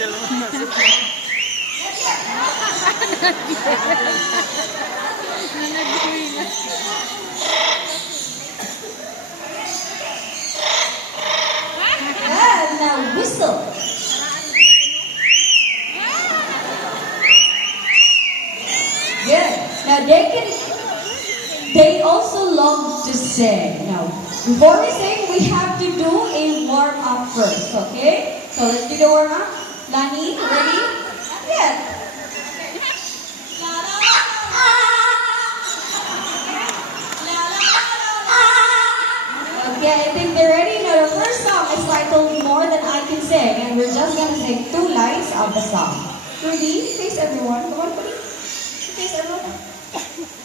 And now whistle. Good. Now they also love to sing. Now, before we sing, we have to do a warm-up first, okay? So let's do the warm-up. Lani, ready? Not yet. Okay, I think they're ready. Now, the first song is titled More Than I Can Sing, and we're just gonna sing 2 lines of the song. Ready? Face everyone. Come on, please. Face everyone.